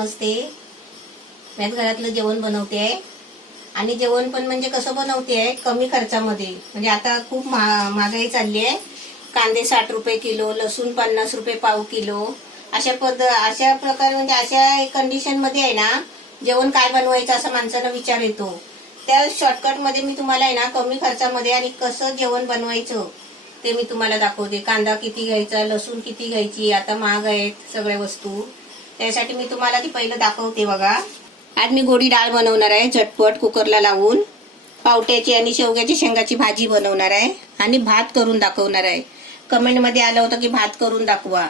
नमस्ते. मी घरातलं जेवण बनवते आहे आणि जेवण पण म्हणजे कसं बनवते आहे कमी खर्चामध्ये. म्हणजे आता खूप महागाई चालली आहे. कांदे 60 रुपये किलो, लसूण 50 रुपये पाव किलो. अशा प्रकारे म्हणजे अशा कंडिशन मध्ये आहे ना जेवण काय बनवायचं असं माणसाला विचार येतो. त्या शॉर्टकट मध्ये मी तुम्हाला आहे ना कमी खर्चामध्ये आणि कसं जेवण बनवायचं ते मी तुम्हाला दाखवते. कांदा किती घ्यायचा, लसूण किती घ्यायची, आता महाग आहेत सगळ्या वस्तू, त्यासाठी मी तुम्हाला ती पहिलं दाखवते बघा. आज मी गोडी डाळ बनवणार आहे झटपट कुकरला लावून. पावट्याची आणि शेवग्याची शेंगाची भाजी बनवणार आहे आणि भात करून दाखवणार आहे. कमेंटमध्ये आलं होतं की भात करून दाखवा,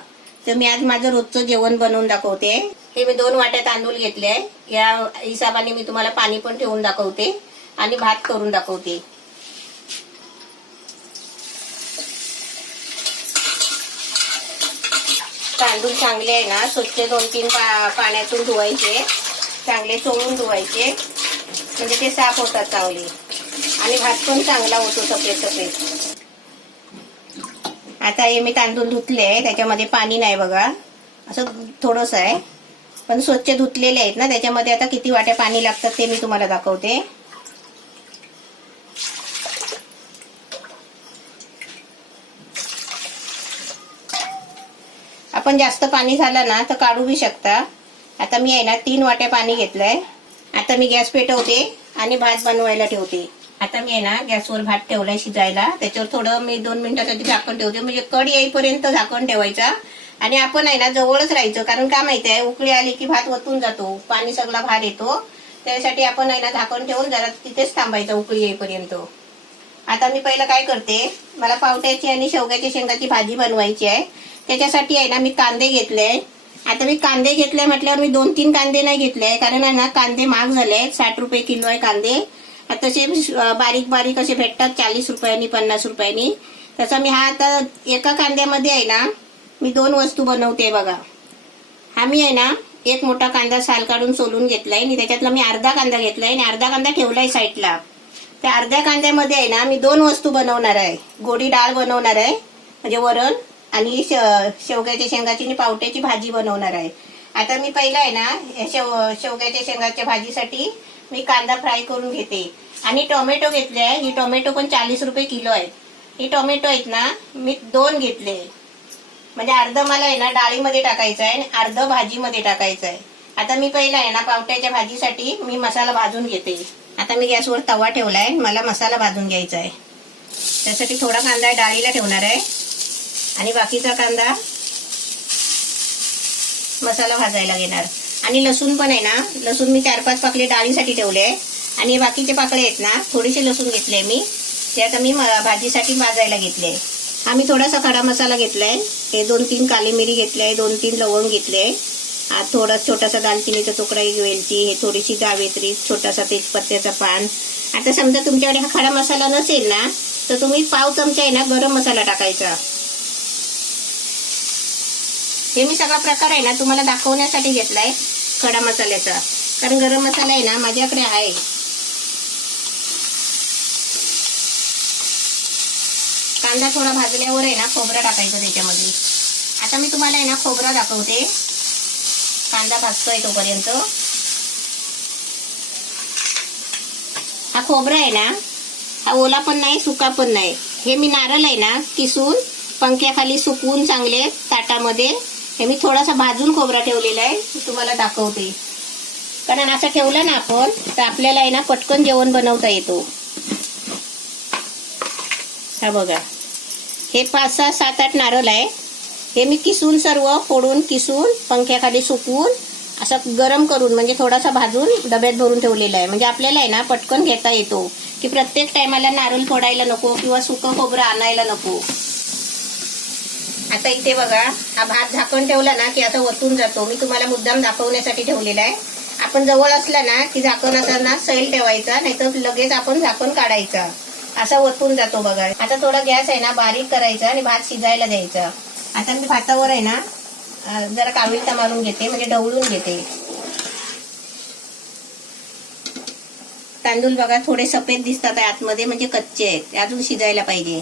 तर मी आज माझं रोजचं जेवण बनवून दाखवते. हे मी 2 वाट्या तांदूळ घेतले आहे. या हिसाबाने मी तुम्हाला पाणी पण ठेवून दाखवते आणि भात करून दाखवते. तांदूळ चांगले आहे ना स्वच्छ 2-3 पाण्यातून धुवायचे, चांगले चोळून धुवायचे, म्हणजे ते साफ होतात चांगले आणि भात पण चांगला होतो सफेद सफेद. आता हे मी तांदूळ धुतले आहे, त्याच्यामध्ये पाणी नाही बघा, असं थोडंसं आहे, पण स्वच्छ धुतलेले आहेत ना. त्याच्यामध्ये आता किती वाट्या पाणी लागतात ते मी तुम्हाला दाखवते. आपण जास्त पाणी झालं ना तर काढू बी शकता. आता मी आहे ना 3 वाट्या पाणी घेतलंय. आता मी गॅस पेटवते आणि भात बनवायला ठेवते. आता मी आहे ना गॅसवर भात ठेवलाय शिजायला. त्याच्यावर थोडं मी 2 मिनिटासाठी झाकण ठेवते, म्हणजे कड येईपर्यंत झाकण ठेवायचा आणि आपण आहे ना जवळच राहायचं. कारण काय माहिती आहे, उकळी आली की भात वतून जातो, पाणी सगळा भात येतो. त्यासाठी आपण आहे ना झाकण ठेवून जरा तिथेच थांबायचं उकळी येईपर्यंत. आता मी पहिलं काय करते, मला पावट्याची आणि शेवग्याच्या शेंगाची भाजी बनवायची आहे. त्याच्यासाठी आहे ना मी कांदे घेतले. आता मी कांदे घेतले म्हटल्यावर मी 2-3 कांदे नाही घेतले, कारण आहे ना कांदे महाग झाले. 60 रुपये किलो आहे कांदे. आता तसे बारीक बारीक असे भेटतात 40 रुपयांनी 50 रुपयांनी. तसा मी आता एका कांद्यामध्ये आहे ना मी 2 वस्तू बनवते बघा. हा मी आहे ना एक मोठा कांदा साल काढून सोलून घेतलाय आणि त्याच्यातला मी अर्धा कांदा घेतलाय आणि अर्धा कांदा ठेवलाय साईडला. त्या अर्ध्या कांद्यामध्ये आहे ना मी 2 वस्तू बनवणार आहे. गोडी डाळ बनवणार आहे म्हणजे वरण, आणि शेवग्याच्या शेंगाची आणि पावट्याची भाजी बनवणार आहे. आता मी पहिला आहे ना शेवग्याच्या शेंगाच्या भाजीसाठी मी कांदा फ्राय करून घेते आणि टोमॅटो घेतले आहे. ही टोमॅटो पण 40 रुपये किलो आहे. ही टोमॅटो आहेत ना मी 2 घेतले, म्हणजे अर्ध मला आहे ना डाळीमध्ये टाकायचं आहे आणि अर्ध भाजीमध्ये टाकायचं आहे. आता मी पहिला आहे ना पावट्याच्या भाजीसाठी मी मसाला भाजून घेते. आता मी गॅसवर तवा ठेवलाय, मला मसाला भाजून घ्यायचा आहे. त्यासाठी थोडा कांदा डाळीला ठेवणार आहे आणि बाकीचा कांदा मसाला भाजायला घेणार. आणि लसूण पण आहे ना, लसूण मी 4-5 पाकळे डाळीसाठी ठेवले आहे आणि बाकीचे पाकळे आहेत ना थोडेसे लसूण घेतले मी, ते आता मी भाजीसाठी भाजायला घेतले. आम्ही थोडासा खडा मसाला घेतलाय. हे 2-3 काली मिरी घेतले, 2-3 लवंग घेतले, थोडा छोटासा दालचिनीचा तुकडा, एक वेलची, हे थोडीशी जावेत्री, छोटासा तेजपत्त्याचा पान. आता समजा तुमच्याकडे हा खडा मसाला नसेल ना तर तुम्ही पाव चमचा आहे ना गरम मसाला टाकायचा. हे मी सगळा प्रकार आहे ना तुम्हाला दाखवण्यासाठी घेतलाय खडा मसाल्याचा, कारण गरम मसाला आहे ना माझ्याकडे आहे. कांदा थोडा भाजल्यावर आहे ना खोबरं टाकायचं त्याच्यामध्ये. आता मी तुम्हाला आहे ना खोबरं दाखवते. कांदा भाजतोय तोपर्यंत. हा खोबरा आहे ना हा ओला पण नाही सुका पण नाही. हे मी नारळ आहे ना किसून पंख्याखाली सुकवून चांगले ताटामध्ये हे मी थोडासा भाजून खोबरा ठेवलेला आहे, तुम्हाला दाखवते. कारण असं ठेवलं ना आपण तर आपल्याला आहे ना पटकन जेवण बनवता येतो. हा बघा, हे 5-6, 7-8 नारळ आहे. हे मी किसून सर्व फोडून किसून पंख्याखाली सुकवून असं गरम करून म्हणजे थोडासा भाजून डब्यात भरून ठेवलेला आहे. म्हणजे आपल्याला आहे ना पटकन घेता येतो, की प्रत्येक टायमाला नारळ फोडायला नको किंवा सुकं खोबरं आणायला नको. आता इथे बघा, हा भात झाकण ठेवला ना की आता वतून जातो. मी तुम्हाला मुद्दाम दाखवण्यासाठी ठेवलेला आहे. आपण जवळ असला ना की झाकण असं ना सैल ठेवायचा, नाहीतर लगेच आपण झाकण काढायचा. असा वतून जातो बघा. आता थोडा गॅस आहे ना बारीक करायचा आणि भात शिजायला द्यायचा. आता मी भातावर आहे ना जरा काविलता मारून घेते, म्हणजे ढवळून घेते. तांदूळ बघा थोडे सफेद दिसतात आतमध्ये, म्हणजे कच्चे आहेत, अजून शिजायला पाहिजे.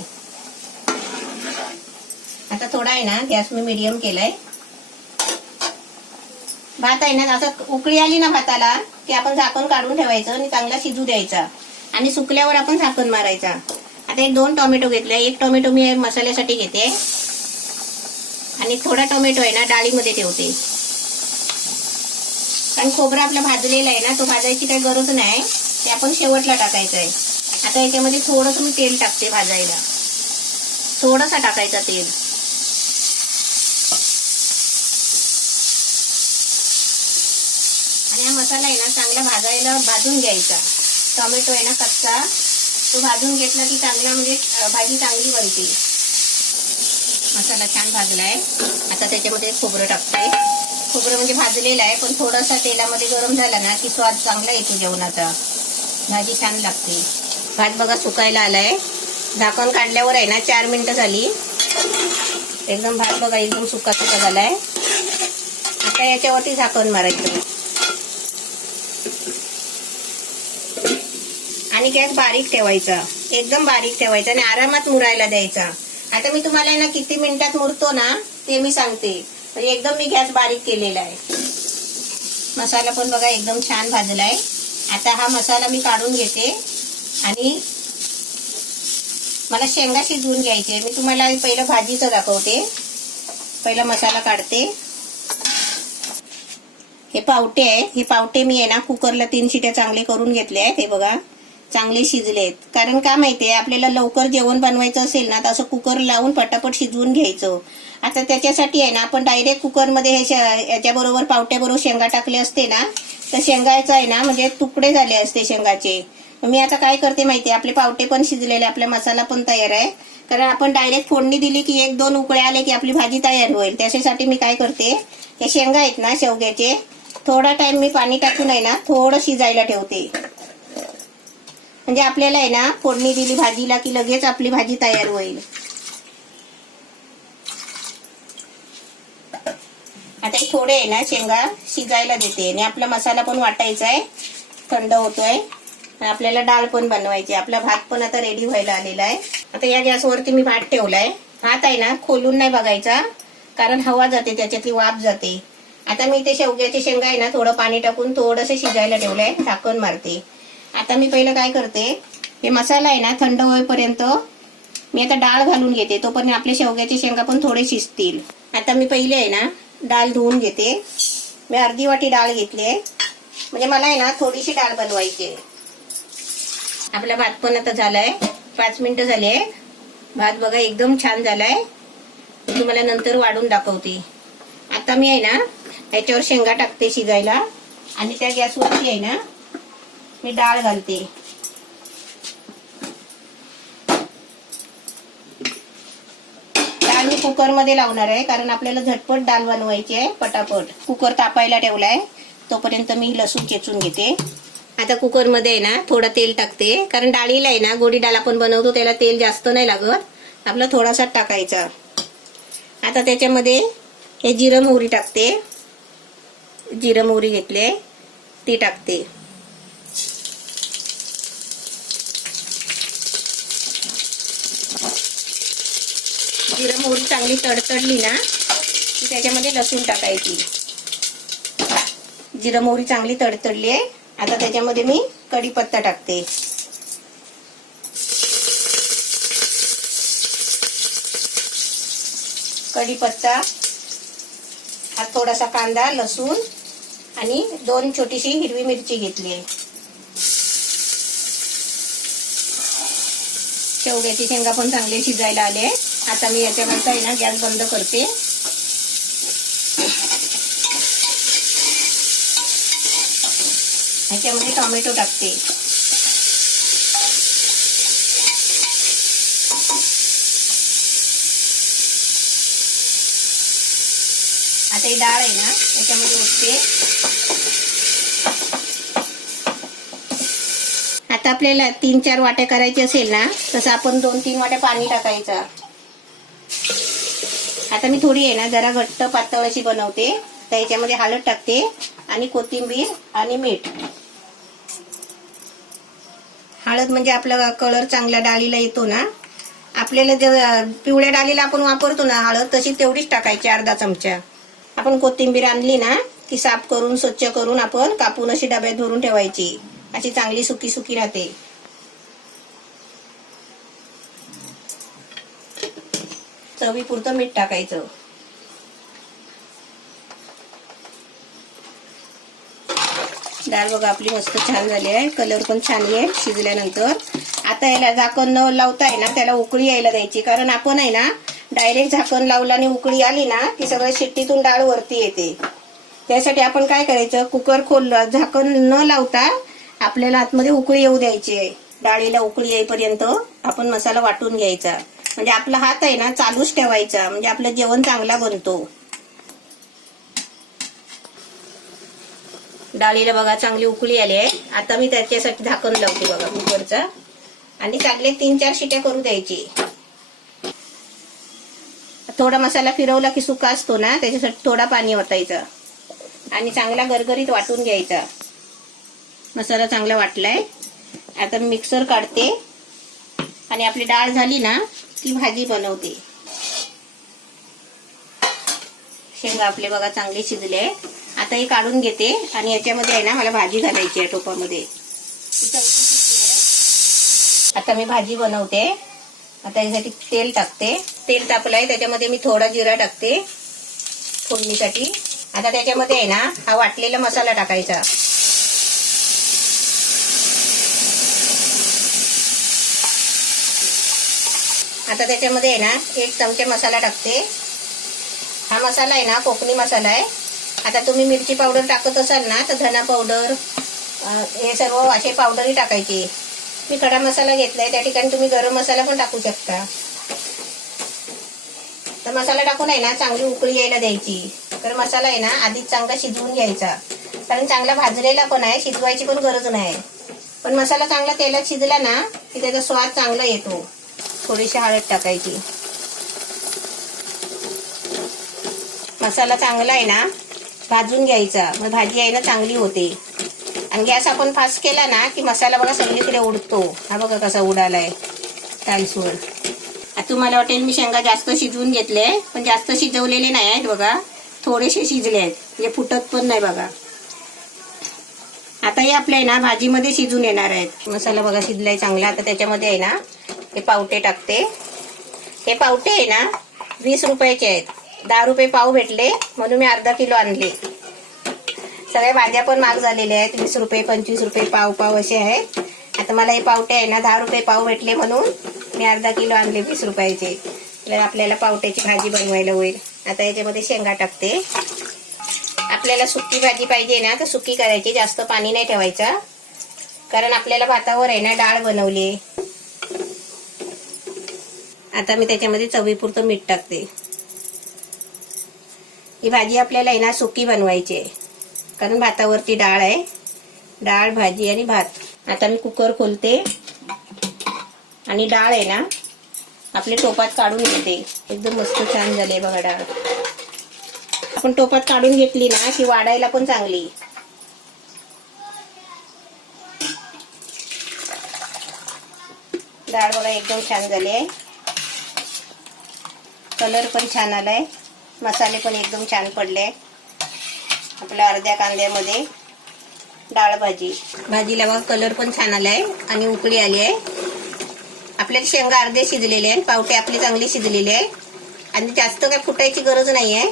आता थोडा आहे ना गॅस मी मीडियम केलाय. भात आहे ना असं उकळी आली ना भाताला की आपण झाकण काढून ठेवायचं आणि चांगला शिजू द्यायचा आणि सुकल्यावर आपण झाकण मारायचा. आता एक 2 टोमॅटो घेतले. एक टोमॅटो मी मसाल्यासाठी घेते आणि थोडा टोमॅटो आहे ना डाळीमध्ये ठेवते. कारण खोबरं आपलं भाजलेलं आहे ना, तो भाजायची काही गरज नाही, ते आपण शेवटला टाकायचं आहे. आता याच्यामध्ये थोडंसं मी तेल टाकते भाजायला, थोडंसं टाकायचं तेल. आणि हा मसाला आहे ना चांगला भाजून घ्यायचा. टोमॅटो आहे ना कच्चा, तो भाजून घेतला की चांगला म्हणजे भाजी चांगली बनते. मसाला छान भाजलाय. आता त्याच्यामध्ये खोबरं टाकते. खोबरं म्हणजे भाजलेलं आहे, पण थोडासा तेलामध्ये गरम झाला ना की स्वाद चांगला येतो जेवणाचा, भाजी छान लागते. भात बघा सुकायला आलाय. झाकण काढल्यावर आहे ना 4 मिनिटं झाली. एकदम भात बघा एकदम सुका झालाय. आता याच्यावरती झाकण मारायचं आणि गॅस बारीक ठेवायचा, एकदम बारीक ठेवायचा आणि आरामात मुरायला द्यायचा. आता मी तुम्हाला ना किती मिनिटात मुरतो ना ते मी सांगते. म्हणजे एकदम मी गॅस बारीक केलेला आहे. मसाला पण बघा एकदम छान भाजलाय. आता हा मसाला मी काढून घेते आणि मला शेंगा शिजवून घ्यायचे. मी तुम्हाला पहिलं भाजीचं दाखवते. पहिला मसाला काढते. हे पावटे आहे, हे पावटे मी आहे ना कुकरला 3 शिट्या चांगले करून घेतले आहेत. हे बघा चांगले शिजलेत. कारण का माहितीये, आपल्याला लवकर जेवण बनवायचं असेल ना तर असं कुकर लावून पटापट शिजवून घ्यायचं. आता त्याच्यासाठी आहे ना आपण डायरेक्ट कुकरमध्ये हे याच्याबरोबर पावट्याबरोबर शेंगा टाकले असते ना तर शेंगाचं आहे ना म्हणजे तुकडे झाले असते शेंगाचे. मी आता काय करते माहितीये, आपले पावटे पण शिजलेले, आपला मसाला पण तयार आहे. कारण आपण डायरेक्ट फोडणी दिली की 1-2 उकळे आले की आपली भाजी तयार होईल. त्याच्यासाठी मी काय करते, हे शेंगा आहेत ना शेवग्याचे, थोडा टाइम मी पाणी टाकून आहे ना थोडं शिजायला ठेवते. म्हणजे आपल्याला आहे ना फोडणी दिली भाजीला की लगेच आपली भाजी तयार होईल. आता थोडे आहे ना शेंगा शिजायला देते आणि आपला मसाला पण वाटायचा आहे, थंड होतोय. आणि आपल्याला डाळ पण बनवायची. आपला भात पण आता रेडी व्हायला आलेला आहे. आता या गॅसवरती मी भात ठेवलाय. भात आहे ना खोलून नाही बघायचा, कारण हवा जाते, त्याच्यातली वाफ जाते. आता मी ते शेवग्याचे शेंगा आहे ना थोडं पाणी टाकून थोडंसं शिजायला ठेवलंय, झाकण मारते. आता मी पहिलं काय करते, हे मसाला आहे ना थंड होईपर्यंत मी आता डाळ घालून घेते. तोपर्यंत आपले शेवग्याचे शेंगा पण थोडे शिजतील. आता मी पहिले आहे ना डाळ धुवून घेते. मी अर्धी वाटी डाळ घेतली आहे, म्हणजे मला आहे ना थोडीशी डाळ बनवायची आहे. आपला भात पण आता झालाय, 5 मिनिटं झाले. भात बघा एकदम छान झालाय. तुम्हाला नंतर वाढून दाखवते. आता मी आहे ना याच्यावर शेंगा टाकते शिजायला आणि त्या गॅसवरती आहे ना मी डाळ घालते. डाळ मी कुकरमध्ये लावणार आहे, कारण आपल्याला झटपट डाळ बनवायची आहे पटापट. कुकर तापायला ठेवलाय, तोपर्यंत मी लसूण चेचून घेते. आता कुकरमध्ये आहे ना थोडं तेल टाकते, कारण डाळीला आहे ना गोडी डाळ आपण बनवतो त्याला तेल जास्त नाही लागत, आपला थोडासा टाकायचा. आता त्याच्यामध्ये हे जिरं मोहरी टाकते. जिरं मोहरी घेतले ती टाकते. जिरं मोहरी चांगली तडतडली ना की त्याच्यामध्ये लसूण टाकायची. जिरं मोहरी चांगली तडतडली आहे. आता त्याच्यामध्ये मी कढीपत्ता टाकते. कढीपत्ता, हा थोडासा कांदा, लसूण आणि 2 छोटीशी हिरवी मिरची घेतली आहे. शेवग्याची शेंगा पण चांगले शिजायला आले. आता मी याच्यावरचा आहे ना गॅस बंद करते. ह्याच्यामध्ये टोमॅटो टाकते. आता ही डाळ आहे ना त्याच्यामध्ये ओतते. आता आपल्याला 3-4 वाट्या करायची असेल ना तसं आपण 2-3 वाट्या पाणी टाकायचं. आता मी थोडी आहे ना जरा घट्ट पातळ अशी बनवते. तर याच्यामध्ये हळद टाकते आणि कोथिंबीर आणि मीठ. हळद म्हणजे आपला कलर चांगला डाळीला येतो ना. आपल्याला जर पिवळ्या डाळीला आपण वापरतो ना हळद, तशी तेवढीच टाकायची, अर्धा चमचा. आपण कोथिंबीर आणली ना ती साफ करून स्वच्छ करून आपण कापून अशी डब्यात भरून ठेवायची. अशी चांगली सुकी सुकी राहते. चवीपुरतं मीठ टाकायचं. डाळ बघा आपली मस्त छान झाली आहे. कलर पण छान आहे शिजल्यानंतर. आता याला झाकण न लावता आहे ना त्याला उकळी यायला द्यायची. कारण आपण आहे ना डायरेक्ट झाकण लावलं आणि उकळी आली ना की सगळं शिट्टीतून डाळ वरती येते. त्यासाठी आपण काय करायचं, कुकर खोललं, झाकण न लावता आपल्याला आतमध्ये उकळी येऊ द्यायची आहे. डाळीला उकळी येईपर्यंत आपण मसाला वाटून घ्यायचा. म्हणजे आपला हात आहे ना चालूच ठेवायचा, म्हणजे आपलं जेवण चांगला बनतो. डाळीला बघा चांगली उकळी आली आहे. आता मी त्याच्यासाठी झाकण लावते बघा कुकरचा आणि चांगले 3-4 शिट्या करू द्यायची. थोडा मसाला फिरवला की सुका असतो ना, त्याच्यासाठी थोडा पाणी ओतायचं आणि चांगला गरगरीत वाटून घ्यायचा. मसाला चांगला वाटलाय. आता मिक्सर काढते आणि आपली डाळ झाली ना की भाजी बनवते. शेंगा आपले बघा चांगले शिजले. आता हे काढून घेते आणि याच्यामध्ये आहे ना मला भाजी घालायची आहे टोपामध्ये. आता मी भाजी बनवते. आता यासाठी तेल टाकते. तेल तापलंय, त्याच्यामध्ये मी थोडा जिरा टाकते फोडणीसाठी. आता त्याच्यामध्ये आहे ना हा वाटलेला मसाला टाकायचा. आता त्याच्यामध्ये आहे ना 1 चमचा मसाला टाकते. हा मसाला आहे ना कोकणी मसाला आहे. आता तुम्ही मिरची पावडर टाकत असाल ना तर धना पावडर हे सर्व असे पावडरही टाकायची. मी खडा मसाला घेतलाय, त्या ठिकाणी तुम्ही गरम मसाला पण टाकू शकता. तर मसाला टाकून आहे ना चांगली उकळी यायला द्यायची. तर मसाला आहे ना आधीच चांगला शिजवून घ्यायचा. कारण चांगला भाजलेला पण आहे, शिजवायची पण गरज नाही. पण मसाला चांगला तेलात शिजला ना की त्याचा स्वाद चांगला येतो. थोडीशी हळद टाकायची. मसाला चांगला आहे ना भाजून घ्यायचा, मग भाजी आहे ना चांगली होते. आणि गॅस आपण फास्ट केला ना की मसाला बघा सगळीकडे उडतो. हा बघा कसा उडालाय टाईल्सवर. तुम्हाला वाटेल मी शेंगा जास्त शिजवून घेतले, पण जास्त शिजवलेले नाही आहेत बघा, थोडेसे शिजले आहेत, म्हणजे फुटत पण नाही बघा. आता हे आपल्या ना भाजीमध्ये शिजून येणार आहेत. मसाला बघा शिजलाय चांगला. आता त्याच्यामध्ये आहे ना हे पावटे टाकते. हे पावटे आहे ना 20 रुपयाचे आहेत. 10 रुपये पाव भेटले म्हणून मी अर्धा किलो आणले. सगळ्या भाज्या पण महाग झालेल्या आहेत. 20 रुपये 25 रुपये पाव असे आहेत. आता मला हे पावटे आहे ना 10 रुपये पाव भेटले म्हणून मी अर्धा किलो आणले 20 रुपयाचे. तर आपल्याला पावट्याची भाजी बनवायला होईल. आता याच्यामध्ये शेंगा टाकते. आपल्याला सुकी भाजी पाहिजे ना तर सुकी करायची, जास्त पाणी नाही ठेवायचा. कारण आपल्याला भातावर आहे ना डाळ बनवली. आता मी त्याच्यामध्ये चवीपुरतं मीठ टाकते. ही भाजी आपल्याला आहे ना सुकी बनवायची आहे, कारण भातावरती डाळ आहे. डाळ, भाजी आणि भात. आता मी कुकर खोलते आणि डाळ आहे ना आपले टोपात काढून घेते. एकदम मस्त छान झाले बघा डाळ. आपण टोपात काढून घेतली ना की वाढायला पण चांगली. डाळ बघा एकदम छान झाली. कलर पण छान आलाय. मसाले पण एकदम छान पडले. आपल्या अर्ध्या कांद्यामध्ये डाळ भाजी. भाजीला बघा कलर पण छान आलाय आणि उकळी आली आहे. आपल्या शेंगा अर्धे शिजलेले आहेत, पावटे आपले चांगले शिजलेले आहे आणि जास्त काय फुटायची गरज नाही आहे.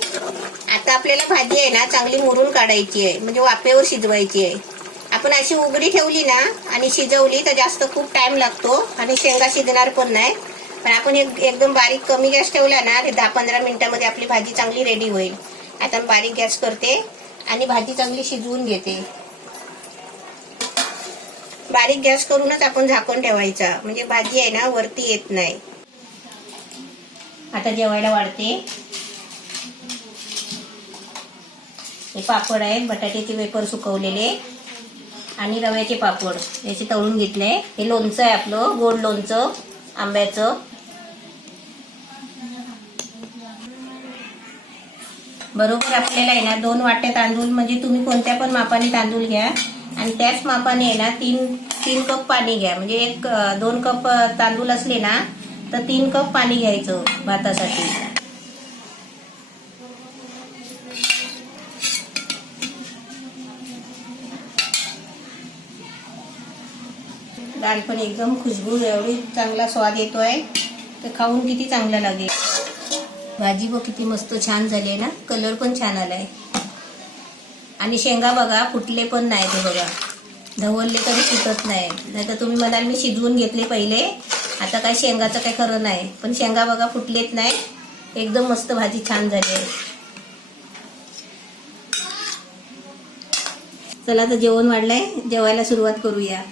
आता आपल्याला भाजी आहे ना चांगली मुरून काढायची आहे, म्हणजे वाफेवर शिजवायची आहे. आपण अशी उघडी ठेवली ना आणि शिजवली तर जास्त खूप टाइम लागतो आणि शेंगा शिजणार पण नाही. पण आपण एकदम बारीक कमी गॅस ठेवला ना 10-15 मिनिटांमध्ये आपली भाजी चांगली रेडी होईल. आता मी बारीक गॅस करते आणि भाजी चांगली शिजवून घेते. बारीक गॅस करूनच आपण झाकण ठेवायचा, म्हणजे भाजी आहे ना वरती येत नाही. आता जेवायला वाढते. हे पापड आहेत, बटाट्याचे वेफर सुकवलेले आणि रव्याचे पापड याचे तळून घेतले. हे लोणचं आहे आपलं, गोड लोणचं आंब्याचं. बरोबर आपल्याला आहे ना 2 वाट्या तांदूळ, म्हणजे तुम्ही कोणत्या पण मापाने तांदूळ घ्या आणि त्याच मापाने आहे ना 3 कप पाणी घ्या. म्हणजे 2 कप तांदूळ असले ना तर 3 कप पाणी घ्यायचं भातासाठी. डाळ पण एकदम खुशबू एवढी चांगला स्वाद येतोय, तर खाऊन किती चांगलं लागेल. भाजी बघ किती मस्त छान झाली आहे ना, कलर पण छान आलाय. आणि शेंगा बघा फुटले पण नाही, ते बघा ढवळले तरी फुटत नाही. नाही तर तुम्ही म्हणाल मी शिजवून घेतले पहिले, आता काय शेंगाचं काय खरं नाही. पण शेंगा बघा फुटलेत नाही, एकदम मस्त भाजी छान झाली आहे. चला तर जेवण वाढलंय, जेवायला सुरुवात करूया.